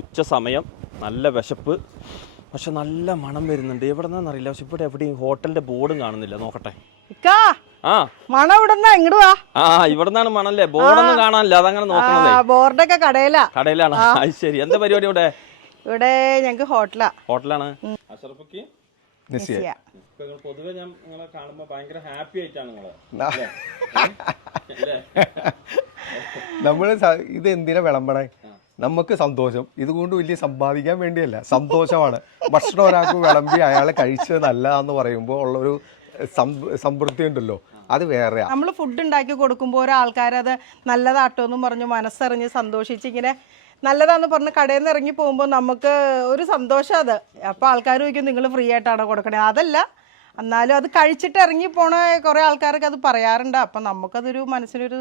ഉച്ച സമയം, നല്ല വിശപ്പ്, പക്ഷെ നല്ല മണം വരുന്നുണ്ട്. എവിടെ നിന്നറിയില്ല. പക്ഷെ ഇവിടെ എവിടെയും ഹോട്ടലിന്റെ ബോർഡും കാണുന്നില്ല. നോക്കട്ടെ. ആ മണം ഇവിടുന്ന ഇങ്ങോട്ട് വാ. ആ ഇവിടുന്നാണ് മണല്ലേ? ബോർഡൊന്നും കാണാനില്ല. അതങ്ങനെ നോക്കണതേ. ബോർഡൊക്കെ കടയിലാണ്. അത് ശരി. എന്താ പരിപാടി ഇവിടെ? ഇവിടെ ഞങ്ങക്ക് ഹോട്ടലാണ്. അഷറഫക്ക് പൊതുവെ ഞാൻ നിങ്ങളെ കാണുമ്പോ ഭയങ്കര ഹാപ്പി ആയിട്ടാണ് നമ്മള് ഇത് എന്തിനാ വിളമ്പണേ? നമുക്ക് സന്തോഷം. ഇതുകൊണ്ട് വലിയ സമ്പാദിക്കാൻ വേണ്ടിയല്ല, സന്തോഷമാണ്. ഭക്ഷണം ഒരാൾക്ക് വിളമ്പി അയാളെ കഴിച്ചത് നല്ലതാന്ന് പറയുമ്പോൾ ഉള്ളൊരു സംതൃപ്തി ഉണ്ടല്ലോ, അത് വേറെയാ. നമ്മൾ ഫുഡ് ഉണ്ടാക്കി കൊടുക്കുമ്പോൾ ഒരാൾക്കാരത് നല്ലതാട്ടോ എന്നും പറഞ്ഞു മനസ്സറിഞ്ഞ് സന്തോഷിച്ച് ഇങ്ങനെ നല്ലതാന്ന് പറഞ്ഞ് കടയിൽ നിന്ന് ഇറങ്ങി പോകുമ്പോൾ നമുക്ക് ഒരു സന്തോഷം അത്. അപ്പോൾ ആൾക്കാർ ചോദിക്കും നിങ്ങൾ ഫ്രീ ആയിട്ടാണോ കൊടുക്കണേ? അതല്ല, എന്നാലും അത് കഴിച്ചിട്ട് ഇറങ്ങി പോണ കുറേ ആൾക്കാരൊക്കെ അത് പറയാറുണ്ട്. അപ്പം നമുക്കതൊരു മനസ്സിനൊരു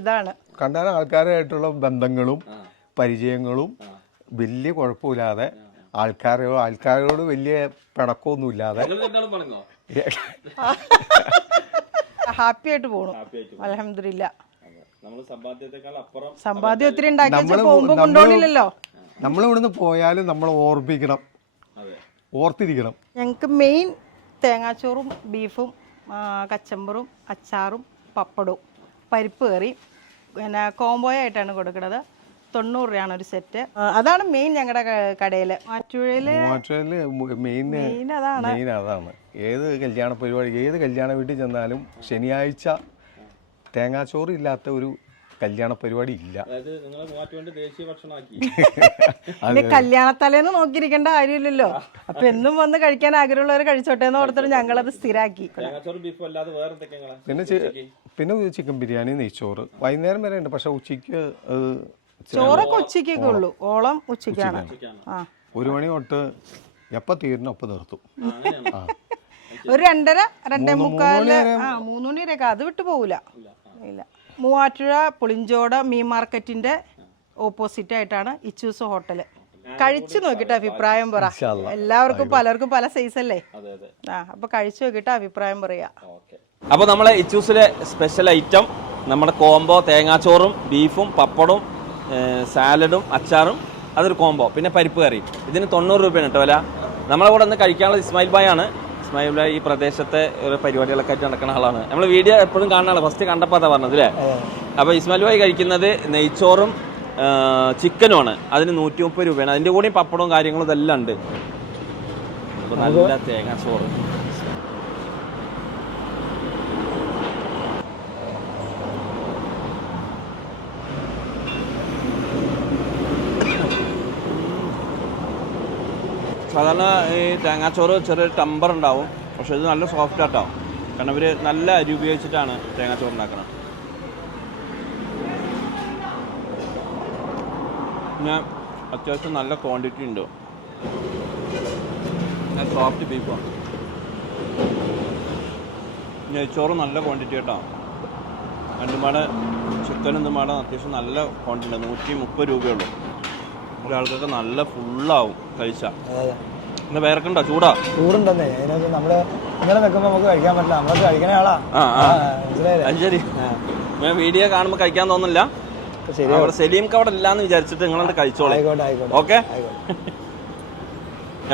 ഇതാണ്. കണ്ടാൽ ആൾക്കാരായിട്ടുള്ള ബന്ധങ്ങളും പരിചയങ്ങളും വലിയ കുഴപ്പമില്ലാതെ, ആൾക്കാരോട് വലിയ പിണക്കമൊന്നുമില്ലാതെ ഹാപ്പി ആയിട്ട് പോണു. അൽഹംദുലില്ലാ. സമ്പാദ്യം ഒത്തിരി ഉണ്ടാക്കി പോകുമ്പോ കൊണ്ടോണില്ലല്ലോ. നമ്മളിവിടുന്ന് പോയാലും നമ്മൾ ഓർമ്മിക്കണം, ഓർത്തിരിക്കണം. ഞങ്ങൾക്ക് മെയിൻ തേങ്ങാച്ചോറും ബീഫും കച്ചമ്പറും അച്ചാറും പപ്പടവും പരിപ്പ് കറി പിന്നെ കോംബോ ആയിട്ടാണ് കൊടുക്കുന്നത്. 90 രൂപയാണ് ഒരു സെറ്റ്. അതാണ് മെയിൻ ഞങ്ങളുടെ കടയില്. മൂവാറ്റുപുഴയില് മെയിൻ അതാണ്. ഏത് കല്യാണ പരിപാടി, ഏത് കല്യാണ വീട്ടിൽ ചെന്നാലും ശനിയാഴ്ച തേങ്ങാച്ചോറ് ഇല്ലാത്ത ഒരു കല്യാണ പരിപാടി ഇല്ല. കല്യാണത്തലേന്ന് നോക്കിയിരിക്കേണ്ട കാര്യമില്ലല്ലോ. അപ്പൊ എന്നും വന്ന് കഴിക്കാൻ ആഗ്രഹമുള്ളവർ കഴിച്ചോട്ടെ എന്ന് ഓർത്തിട്ട് ഞങ്ങളത് സ്ഥിരാക്കി. പിന്നെ ചിക്കൻ ബിരിയാണി, നെയ്ച്ചോറ് വൈകുന്നേരം വരെ ഉണ്ട്. പക്ഷെ ഉച്ചയ്ക്ക് ചോറൊക്കെ ഉച്ചയ്ക്കൊക്കെ ഉള്ളൂ. ഓളം ഉച്ചയ്ക്കാണ്. 1 മണി തൊട്ട് എപ്പോൾ തീരണം അപ്പം നിർത്തും. ഒരു 2:30, 2:45, 3 മണി വരെയൊക്കെ അത് വിട്ടു പോകില്ല. ഇല്ല. മൂവാറ്റുപുഴ പുളിഞ്ചോട് മീൻ മാർക്കറ്റിന്റെ ഓപ്പോസിറ്റ് ആയിട്ടാണ് ഇച്ചൂസ് ഹോട്ടല്. കഴിച്ചു നോക്കിയിട്ട് അഭിപ്രായം പറ. എല്ലാവർക്കും പലർക്കും പല സൈസ് അല്ലേ? അപ്പൊ കഴിച്ചു നോക്കിയിട്ട് അഭിപ്രായം പറയാ. അപ്പൊ നമ്മളെ ഇച്ചൂസിലെ സ്പെഷ്യൽ ഐറ്റം നമ്മുടെ കോംബോ തേങ്ങാച്ചോറും ബീഫും പപ്പടവും സാലഡും അച്ചാറും, അതൊരു കോംബോ. പിന്നെ പരിപ്പ് കറി. ഇതിന് 90 രൂപയാണ് കേട്ടോ വില. നമ്മളെ കൂടെ ഒന്ന് കഴിക്കാനുള്ളത് ഇസ്മായിൽ ഭായ് ആണ്. ഇസ്മായിൽ ഭായ് ഈ പ്രദേശത്തെ ഒരു പരിപാടികളൊക്കെ ആയിട്ട് നടക്കുന്ന ആളാണ്. നമ്മൾ വീഡിയോ എപ്പോഴും കാണുന്ന ആളാണ്. ഫസ്റ്റ് കണ്ടപ്പോൾ അതാ പറഞ്ഞത് അല്ലേ? അപ്പോൾ ഇസ്മായിൽ ഭായ് കഴിക്കുന്നത് നെയ്ച്ചോറും ചിക്കനുമാണ്. അതിന് 130 രൂപയാണ്. അതിൻ്റെ കൂടെയും പപ്പടവും കാര്യങ്ങളും ഇതെല്ലാം ഉണ്ട്. അപ്പോൾ നല്ല തേങ്ങാച്ചോറ്. സാധാരണ ഈ തേങ്ങാച്ചോറ് ചെറിയൊരു ടമ്പർ ഉണ്ടാവും, പക്ഷെ ഇത് നല്ല സോഫ്റ്റ് ആട്ടാവും. കാരണം ഇവർ നല്ല അരി ഉപയോഗിച്ചിട്ടാണ് തേങ്ങാച്ചോറ് ഉണ്ടാക്കുന്നത്. പിന്നെ അത്യാവശ്യം നല്ല ക്വാണ്ടിറ്റി ഉണ്ട്. സോഫ്റ്റ് ബീഫാണ്. നെയ്ച്ചോറ് നല്ല ക്വാണ്ടിറ്റി ആയിട്ടാണ്. രണ്ടുമാടെ ചിക്കനും ഇതുമാടെ അത്യാവശ്യം നല്ല ക്വാണ്ടിറ്റി ഉണ്ട്. 130 രൂപയുള്ളൂ. ഒരാൾക്കൊക്കെ നല്ല ഫുള്ളാവും കഴിച്ചാൽ. എന്താ വേർക്കണ്ടോ? ചൂടുണ്ടെന്നേ. അതിനകത്ത് നമ്മള് ഇങ്ങനെ വെക്കുമ്പോ നമുക്ക് കഴിക്കാൻ പറ്റില്ല. നമ്മളൊക്കെ കഴിക്കണ ആളാ. അത് ശരി. ഞാൻ വീഡിയോ കാണുമ്പോ കഴിക്കാൻ തോന്നില്ല. അവിടെ സലീംക്ക് അവിടെ ഇല്ലാന്ന് വിചാരിച്ചിട്ട് നിങ്ങളത് കഴിച്ചോളൂ. ഓക്കെ.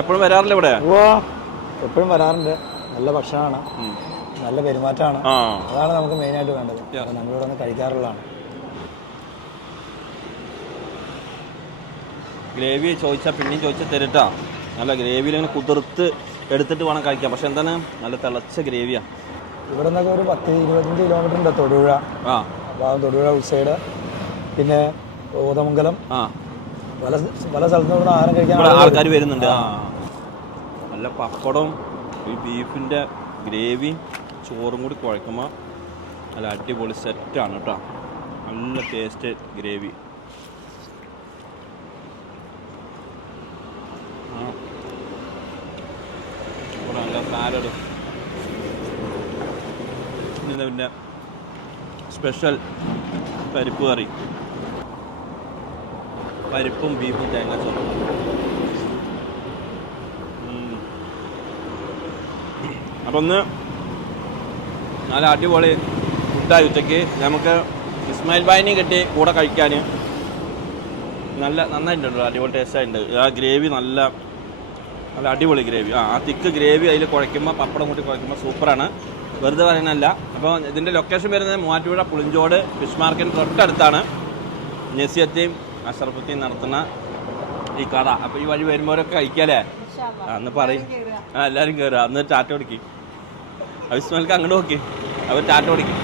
എപ്പോഴും വരാറില്ല ഇവിടെ? എപ്പോഴും വരാറുണ്ട്. നല്ല ഭക്ഷണമാണ്, നല്ല പെരുമാറ്റമാണ്. അതാണ് നമുക്ക് മെയിൻ ആയിട്ട് വേണ്ടത്. നമ്മളിവിടെ ഒന്ന് കഴിക്കാറുള്ളതാണ്. ഗ്രേവി ചോദിച്ചാൽ പിന്നെയും ചോദിച്ചാൽ തരട്ടാ. നല്ല ഗ്രേവിയിൽ ഇങ്ങനെ കുതിർത്ത് എടുത്തിട്ട് വേണം കഴിക്കാം. പക്ഷെ എന്താണ് നല്ല തിളച്ച ഗ്രേവിയാണ്. ഇവിടെ നിന്നൊക്കെ ഒരു 10-25 കിലോമീറ്റർ ഉണ്ട് തൊടുപുഴ. അപ്പോൾ തൊടുപുഴ ഉൾസൈഡ്, പിന്നെ കോതമംഗലം, പല സ്ഥലത്തും ഇവിടെ ആഹാരം കഴിക്കാൻ ആൾക്കാർ വരുന്നുണ്ട്. നല്ല പപ്പടവും ഈ ബീഫിൻ്റെ ഗ്രേവിയും ചോറും കൂടി കുഴക്കുമ്പോൾ നല്ല അടിപൊളി സെറ്റാണ് കേട്ടോ. നല്ല ടേസ്റ്റ് ഗ്രേവി. നല്ല സാലഡ്. പിന്നെ സ്പെഷ്യൽ പരിപ്പ് കറി, പരിപ്പും ബീഫും തേങ്ങാച്ചോറും. അപ്പം ഒന്ന് നല്ല അടിപൊളി ഫുഡായി. ഉച്ചയ്ക്ക് നമുക്ക് ഇസ്മായിൽ ഭായിനെ കിട്ടി കൂടെ കഴിക്കാൻ. നന്നായിട്ടുണ്ട്, അടിപൊളി ടേസ്റ്റ് ആയിട്ടുണ്ട്. ആ ഗ്രേവി നല്ല അടിപൊളി ഗ്രേവി. ആ തിക്ക് ഗ്രേവി അതിൽ കുഴയ്ക്കുമ്പോൾ പപ്പടം കൂട്ടി കുഴയ്ക്കുമ്പോൾ സൂപ്പറാണ്, വെറുതെ പറയുന്നതല്ല. അപ്പോൾ ഇതിൻ്റെ ലൊക്കേഷൻ വരുന്നത് മൂവാറ്റുപുഴ പുളിഞ്ചോട് ഫിഷ് മാർക്കറ്റ് തൊട്ടടുത്താണ്. നസിയത്തെയും അഷറഫത്തെയും നടത്തുന്ന ഈ കട. അപ്പോൾ ഈ വഴി വരുമ്പോഴൊക്കെ കഴിക്കാല്ലേ? അന്ന് പറയും. എല്ലാവരും കയറുക, അന്ന് ടാറ്റ കൊടുക്കും. അവിസ്മൽക്ക് അങ്ങോട്ട് നോക്കി, അവർ ടാറ്റ കൊടുക്കും.